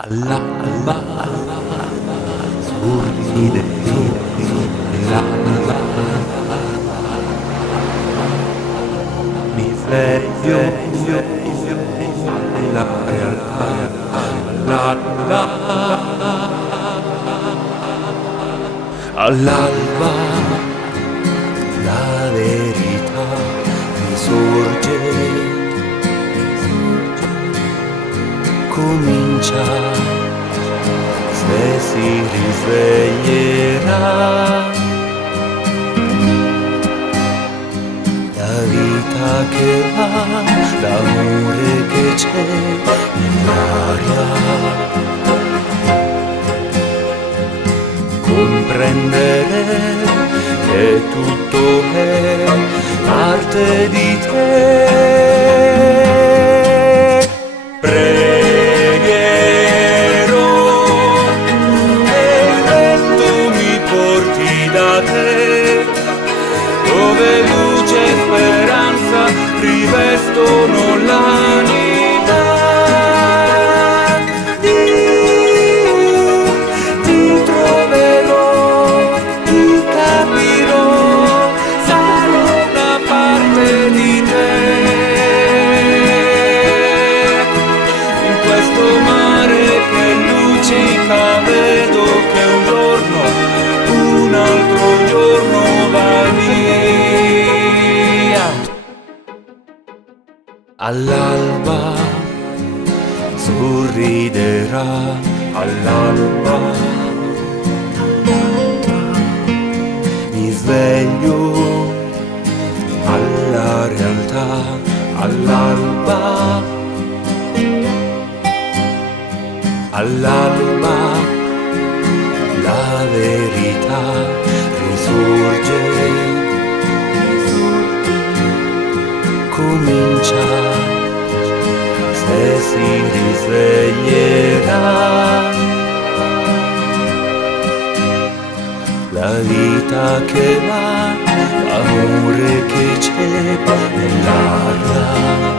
All'alba sorride l'alba, mi sveglio nella realtà. All'alba la verità risorge, comincia, se si risveglierà. La vita che va, l'amore che c'è nell'aria, comprendere che tutto è parte di te. Pregherò che il vento mi porti da te, dove luce e speranza rivestono l'anima. Ti troverò, ti capirò, sarò una parte di te. In questo mare che luccica vedo che un giorno, un altro giorno va via. All'alba sorriderà, all'alba mi sveglio alla realtà, all'alba, all'alba la verità risorge, comincia, se si risveglierà. La vita che va, l'amore che c'è nell'aria.